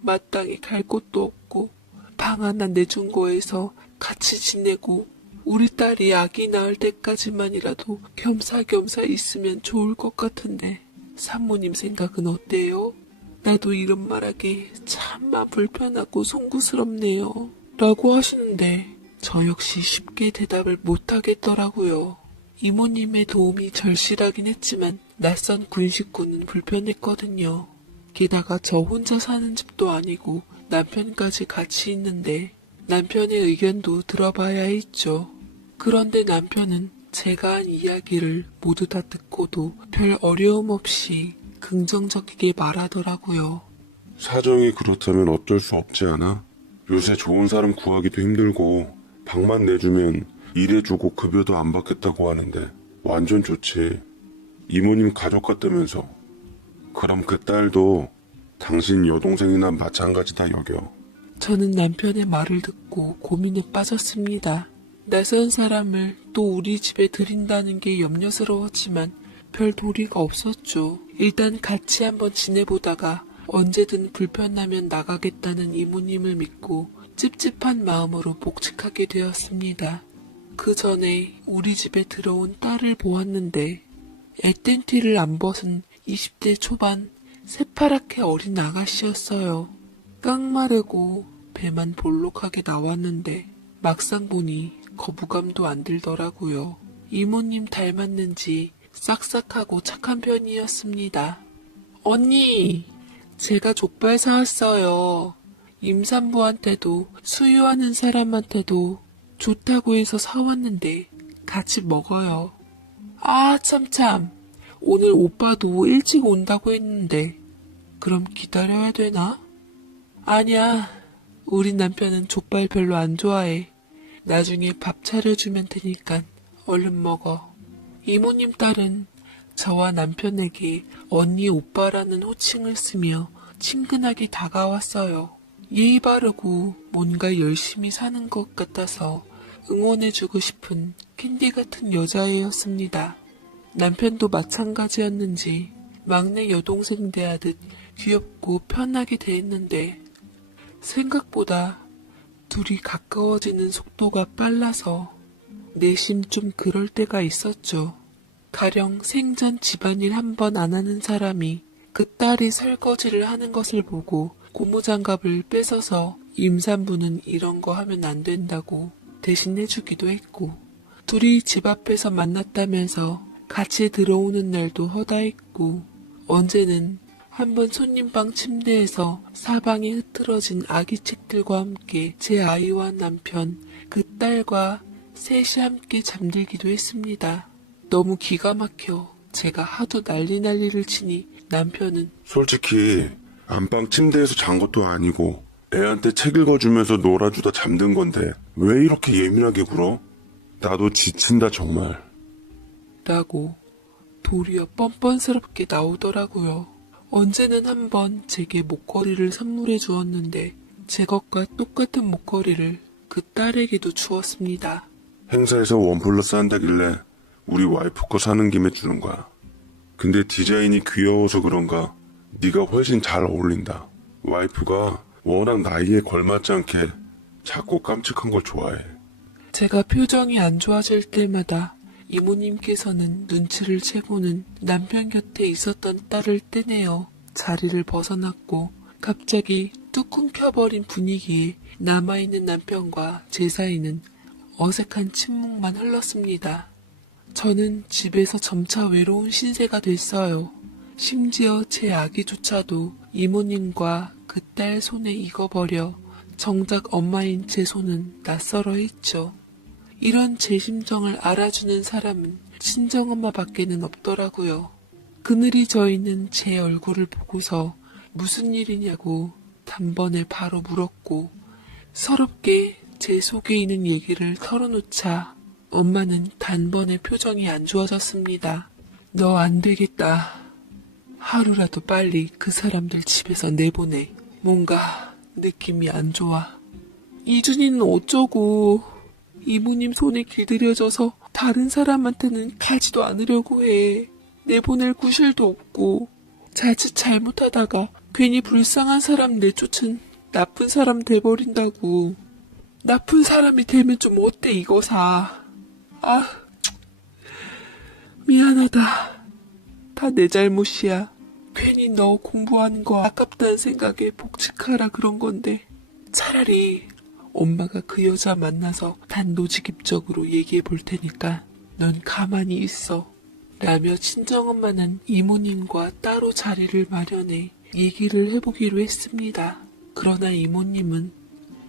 마땅히 갈 곳도 없고 방 하나 내준 거에서 같이 지내고 우리 딸이 아기 낳을 때까지만이라도 겸사겸사 있으면 좋을 것 같은데 산모님 생각은 어때요? 나도 이런 말하기 참마 불편하고 송구스럽네요. 라고 하시는데 저 역시 쉽게 대답을 못하겠더라고요. 이모님의 도움이 절실하긴 했지만 낯선 군 식구는 불편했거든요. 게다가 저 혼자 사는 집도 아니고 남편까지 같이 있는데 남편의 의견도 들어봐야 했죠. 그런데 남편은 제가 한 이야기를 모두 다 듣고도 별 어려움 없이 긍정적이게 말하더라고요. 사정이 그렇다면 어쩔 수 없지 않아? 요새 좋은 사람 구하기도 힘들고 방만 내주면 일해주고 급여도 안 받겠다고 하는데 완전 좋지. 이모님 가족 같다면서. 그럼 그 딸도 당신 여동생이나 마찬가지다 여겨. 저는 남편의 말을 듣고 고민에 빠졌습니다. 낯선 사람을 또 우리 집에 들인다는 게 염려스러웠지만 별 도리가 없었죠. 일단 같이 한번 지내보다가 언제든 불편하면 나가겠다는 이모님을 믿고 찝찝한 마음으로 복직하게 되었습니다. 그 전에 우리 집에 들어온 딸을 보았는데 앳된 티를 안 벗은 20대 초반 새파랗게 어린 아가씨였어요. 깡마르고 배만 볼록하게 나왔는데 막상 보니 거부감도 안 들더라고요. 이모님 닮았는지 싹싹하고 착한 편이었습니다. 언니, 제가 족발 사왔어요. 임산부한테도 수유하는 사람한테도 좋다고 해서 사왔는데 같이 먹어요. 아, 참참. 오늘 오빠도 일찍 온다고 했는데 그럼 기다려야 되나? 아니야. 우리 남편은 족발 별로 안 좋아해. 나중에 밥 차려주면 되니까 얼른 먹어. 이모님 딸은 저와 남편에게 언니 오빠라는 호칭을 쓰며 친근하게 다가왔어요. 예의 바르고 뭔가 열심히 사는 것 같아서 응원해주고 싶은 캔디 같은 여자애였습니다. 남편도 마찬가지였는지 막내 여동생 대하듯 귀엽고 편하게 대했는데 생각보다 둘이 가까워지는 속도가 빨라서 내심 좀 그럴 때가 있었죠. 가령 생전 집안일 한 번 안 하는 사람이 그 딸이 설거지를 하는 것을 보고 고무장갑을 뺏어서 임산부는 이런 거 하면 안 된다고 대신해주기도 했고 둘이 집 앞에서 만났다면서 같이 들어오는 날도 허다했고 언제는 한번 손님방 침대에서 사방에 흐트러진 아기 책들과 함께 제 아이와 남편, 그 딸과 셋이 함께 잠들기도 했습니다. 너무 기가 막혀 제가 하도 난리를 치니 남편은 솔직히 안방 침대에서 잔 것도 아니고 애한테 책 읽어주면서 놀아주다 잠든 건데 왜 이렇게 예민하게 굴어? 나도 지친다 정말. 라고 도리어 뻔뻔스럽게 나오더라고요. 언제는 한번 제게 목걸이를 선물해 주었는데 제 것과 똑같은 목걸이를 그 딸에게도 주었습니다. 행사에서 원 플러스 한다길래 우리 와이프 거 사는 김에 주는 거야. 근데 디자인이 귀여워서 그런가 네가 훨씬 잘 어울린다. 와이프가 워낙 나이에 걸맞지 않게 작고 깜찍한 걸 좋아해. 제가 표정이 안 좋아질 때마다 이모님께서는 눈치를 채고는 남편 곁에 있었던 딸을 떼내어 자리를 벗어났고 갑자기 뚝 끊겨버린 분위기에 남아있는 남편과 제 사이는 어색한 침묵만 흘렀습니다. 저는 집에서 점차 외로운 신세가 됐어요. 심지어 제 아기조차도 이모님과 그 딸 손에 익어버려 정작 엄마인 제 손은 낯설어 했죠. 이런 제 심정을 알아주는 사람은 친정엄마밖에는 없더라고요. 그늘이 져있는 제 얼굴을 보고서 무슨 일이냐고 단번에 바로 물었고 서럽게 제 속에 있는 얘기를 털어놓자 엄마는 단번에 표정이 안 좋아졌습니다. 너 안 되겠다. 하루라도 빨리 그 사람들 집에서 내보내. 뭔가 느낌이 안 좋아. 이준이는 어쩌고 이모님 손에 길들여져서 다른 사람한테는 가지도 않으려고 해. 내보낼 구실도 없고 자칫 잘못하다가 괜히 불쌍한 사람 내쫓은 나쁜 사람 돼버린다고. 나쁜 사람이 되면 좀 어때 이거사. 아, 미안하다. 다 내 잘못이야. 괜히 너 공부하는 거 아깝다는 생각에 복직하라 그런 건데 차라리 엄마가 그 여자 만나서 단도직입적으로 얘기해 볼 테니까 넌 가만히 있어. 라며 친정엄마는 이모님과 따로 자리를 마련해 얘기를 해보기로 했습니다. 그러나 이모님은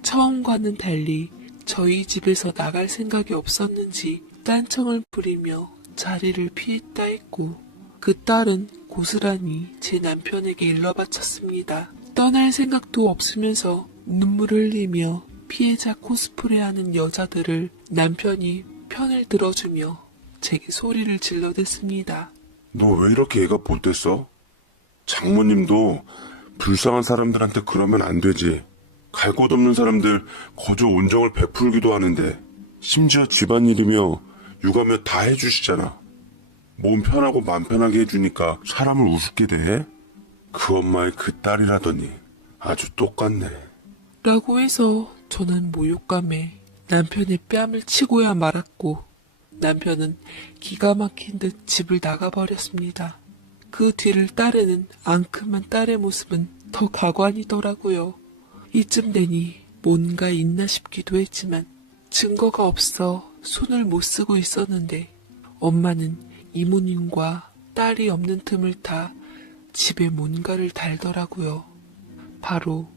처음과는 달리 저희 집에서 나갈 생각이 없었는지 딴청을 부리며 자리를 피했다 했고 그 딸은 고스란히 제 남편에게 일러바쳤습니다. 떠날 생각도 없으면서 눈물 흘리며 피해자 코스프레하는 여자들을 남편이 편을 들어주며 제게 소리를 질러댔습니다. 너 왜 이렇게 애가 못됐어? 장모님도 불쌍한 사람들한테 그러면 안 되지. 갈 곳 없는 사람들 거저 온정을 베풀기도 하는데 심지어 집안일이며 육아며 다 해주시잖아. 몸 편하고 맘 편하게 해주니까 사람을 우습게 대해? 그 엄마의 그 딸이라더니 아주 똑같네. 라고 해서 저는 모욕감에 남편의 뺨을 치고야 말았고 남편은 기가 막힌 듯 집을 나가버렸습니다. 그 뒤를 따르는 앙큼한 딸의 모습은 더 가관이더라고요. 이쯤 되니 뭔가 있나 싶기도 했지만 증거가 없어 손을 못 쓰고 있었는데 엄마는 이모님과 딸이 없는 틈을 타 집에 뭔가를 달더라고요. 바로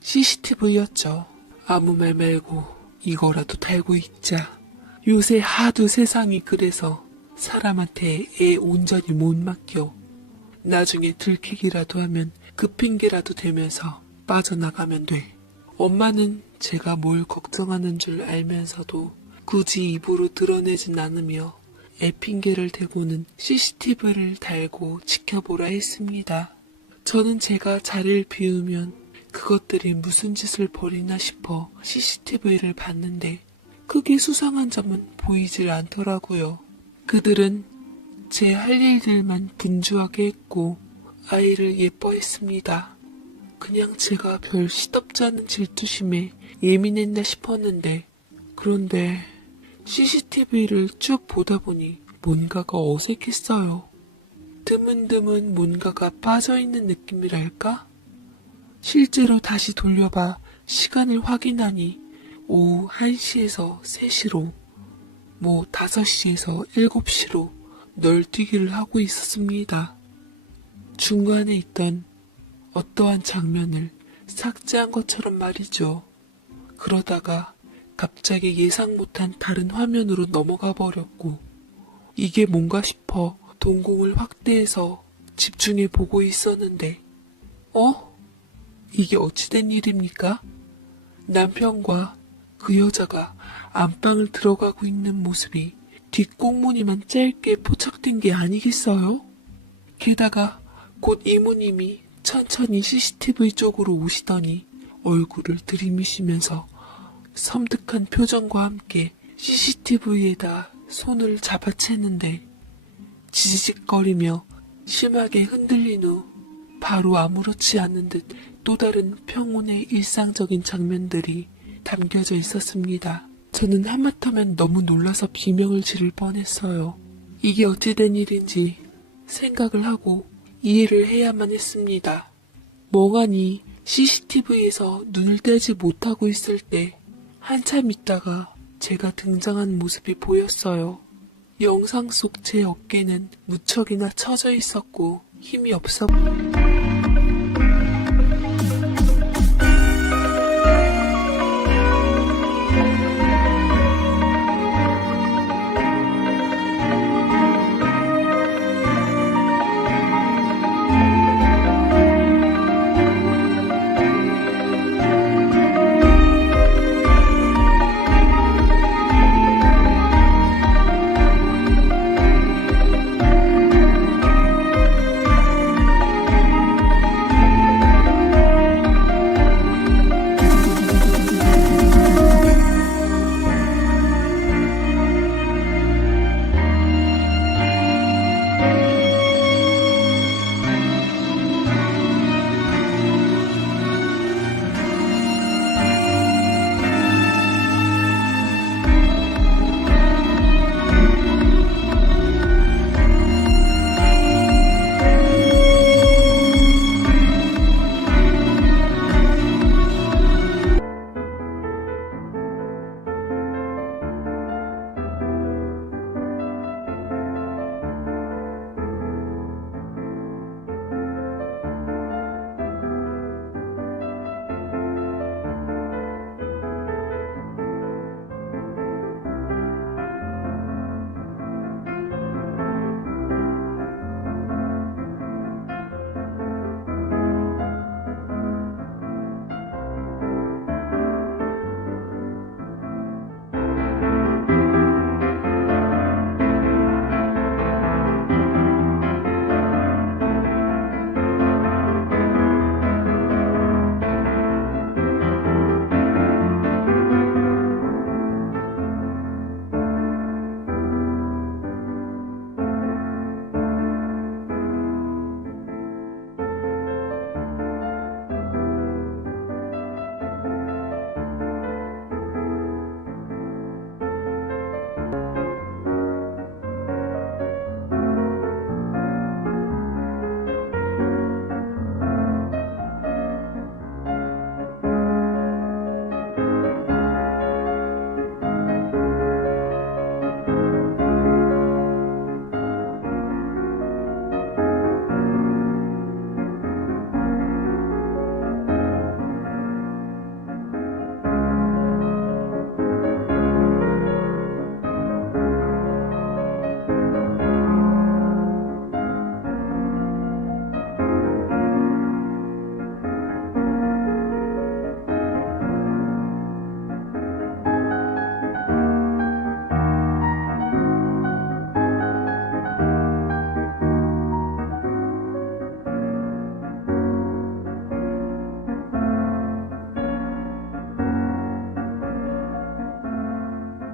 CCTV였죠. 아무 말 말고 이거라도 달고 있자. 요새 하도 세상이 그래서 사람한테 애 온전히 못 맡겨. 나중에 들키기라도 하면 그 핑계라도 대면서 빠져나가면 돼. 엄마는 제가 뭘 걱정하는 줄 알면서도 굳이 입으로 드러내진 않으며 애 핑계를 대고는 CCTV를 달고 지켜보라 했습니다. 저는 제가 자리를 비우면 그것들이 무슨 짓을 벌이나 싶어 CCTV를 봤는데 크게 수상한 점은 보이질 않더라고요. 그들은 제 할 일들만 분주하게 했고 아이를 예뻐했습니다. 그냥 제가 별 시덥지 않은 질투심에 예민했나 싶었는데 그런데 CCTV를 쭉 보다 보니 뭔가가 어색했어요. 드문드문 뭔가가 빠져있는 느낌이랄까? 실제로 다시 돌려봐 시간을 확인하니 오후 1시에서 3시로, 5시에서 7시로 널뛰기를 하고 있었습니다. 중간에 있던 어떠한 장면을 삭제한 것처럼 말이죠. 그러다가 갑자기 예상 못한 다른 화면으로 넘어가 버렸고 이게 뭔가 싶어 동공을 확대해서 집중해 보고 있었는데 이게 어찌된 일입니까? 남편과 그 여자가 안방을 들어가고 있는 모습이 뒷공무니만 짧게 포착된 게 아니겠어요? 게다가 곧 이모님이 천천히 CCTV 쪽으로 오시더니 얼굴을 들이미시면서 섬뜩한 표정과 함께 CCTV에다 손을 잡아채는데 지지직거리며 심하게 흔들린 후 바로 아무렇지 않은 듯 또 다른 평온의 일상적인 장면들이 담겨져 있었습니다. 저는 하마터면 너무 놀라서 비명을 지를 뻔했어요. 이게 어찌된 일인지 생각을 하고 이해를 해야만 했습니다. 멍하니 CCTV에서 눈을 떼지 못하고 있을 때 한참 있다가 제가 등장한 모습이 보였어요. 영상 속 제 어깨는 무척이나 처져 있었고 힘이 없어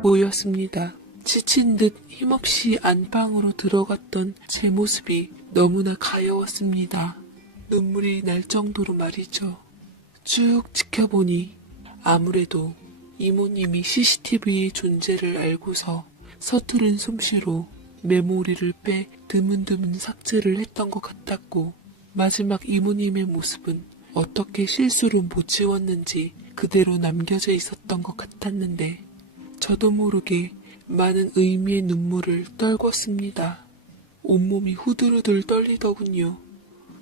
보였습니다. 지친 듯 힘없이 안방으로 들어갔던 제 모습이 너무나 가여웠습니다. 눈물이 날 정도로 말이죠. 쭉 지켜보니 아무래도 이모님이 CCTV의 존재를 알고서 서투른 솜씨로 메모리를 빼 드문드문 삭제를 했던 것 같았고, 마지막 이모님의 모습은 어떻게 실수로 못 지웠는지 그대로 남겨져 있었던 것 같았는데, 저도 모르게 많은 의미의 눈물을 떨궜습니다. 온몸이 후들후들 떨리더군요.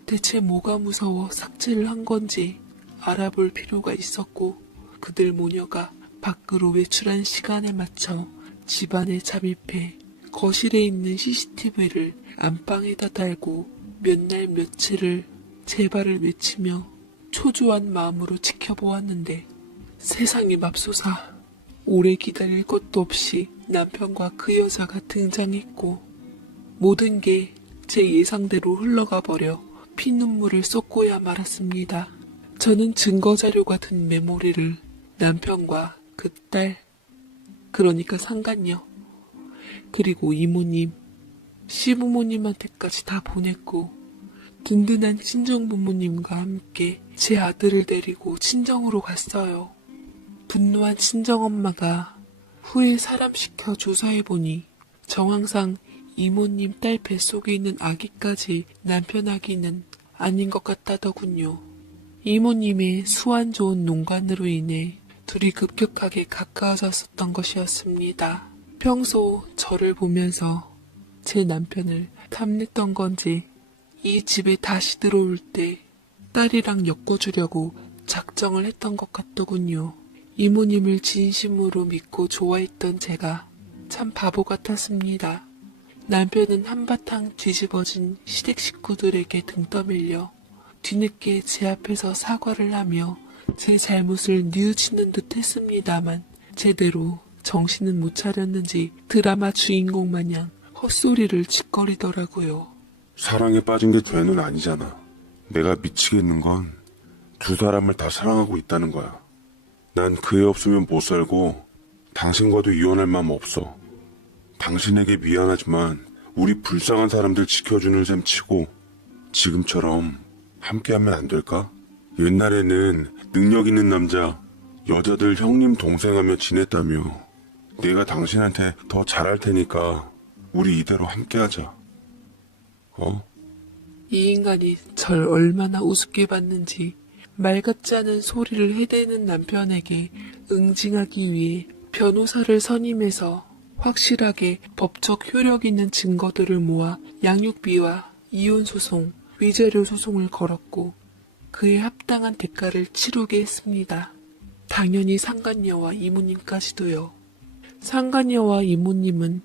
대체 뭐가 무서워 삭제를 한 건지 알아볼 필요가 있었고, 그들 모녀가 밖으로 외출한 시간에 맞춰 집안에 잠입해 거실에 있는 CCTV를 안방에다 달고 몇 날 며칠을 제발을 외치며 초조한 마음으로 지켜보았는데, 세상에 맙소사, 오래 기다릴 것도 없이 남편과 그 여자가 등장했고, 모든 게 제 예상대로 흘러가 버려 피눈물을 쏟고야 말았습니다. 저는 증거자료가 든 메모리를 남편과 그 딸, 그러니까 상간녀, 그리고 이모님, 시부모님한테까지 다 보냈고, 든든한 친정부모님과 함께 제 아들을 데리고 친정으로 갔어요. 분노한 친정엄마가 후에 사람 시켜 조사해보니 정황상 이모님 딸 뱃속에 있는 아기까지 남편 아기는 아닌 것 같다더군요. 이모님의 수 안 좋은 농간으로 인해 둘이 급격하게 가까워졌었던 것이었습니다. 평소 저를 보면서 제 남편을 탐냈던 건지 이 집에 다시 들어올 때 딸이랑 엮어주려고 작정을 했던 것 같더군요. 이모님을 진심으로 믿고 좋아했던 제가 참 바보 같았습니다. 남편은 한바탕 뒤집어진 시댁 식구들에게 등 떠밀려 뒤늦게 제 앞에서 사과를 하며 제 잘못을 뉘우치는 듯 했습니다만, 제대로 정신은 못 차렸는지 드라마 주인공 마냥 헛소리를 짓거리더라고요. 사랑에 빠진 게 죄는 아니잖아. 내가 미치겠는 건 두 사람을 다 사랑하고 있다는 거야. 난 그 애 없으면 못 살고 당신과도 이혼할 마음 없어. 당신에게 미안하지만 우리 불쌍한 사람들 지켜주는 셈 치고 지금처럼 함께하면 안 될까? 옛날에는 능력 있는 남자, 여자들 형님 동생하며 지냈다며. 내가 당신한테 더 잘할 테니까 우리 이대로 함께하자. 어? 이 인간이 절 얼마나 우습게 봤는지 말 같지 않은 소리를 해대는 남편에게 응징하기 위해 변호사를 선임해서 확실하게 법적 효력 있는 증거들을 모아 양육비와 이혼소송, 위자료 소송을 걸었고, 그에 합당한 대가를 치르게 했습니다. 당연히 상간녀와 이모님까지도요. 상간녀와 이모님은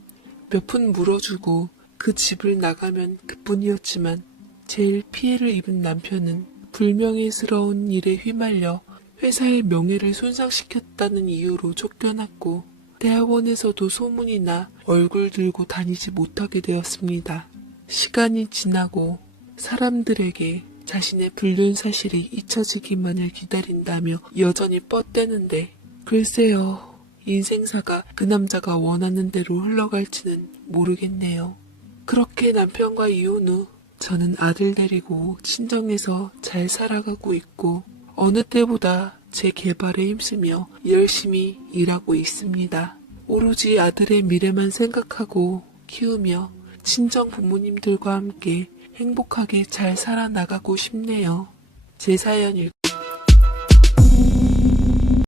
몇 푼 물어주고 그 집을 나가면 그뿐이었지만, 제일 피해를 입은 남편은 불명예스러운 일에 휘말려 회사의 명예를 손상시켰다는 이유로 쫓겨났고, 대학원에서도 소문이 나 얼굴 들고 다니지 못하게 되었습니다. 시간이 지나고 사람들에게 자신의 불륜 사실이 잊혀지기만을 기다린다며 여전히 뻗대는데, 글쎄요, 인생사가 그 남자가 원하는 대로 흘러갈지는 모르겠네요. 그렇게 남편과 이혼 후 저는 아들 데리고 친정에서 잘 살아가고 있고, 어느 때보다 제 개발에 힘쓰며 열심히 일하고 있습니다. 오로지 아들의 미래만 생각하고 키우며 친정 부모님들과 함께 행복하게 잘 살아나가고 싶네요. 제 사연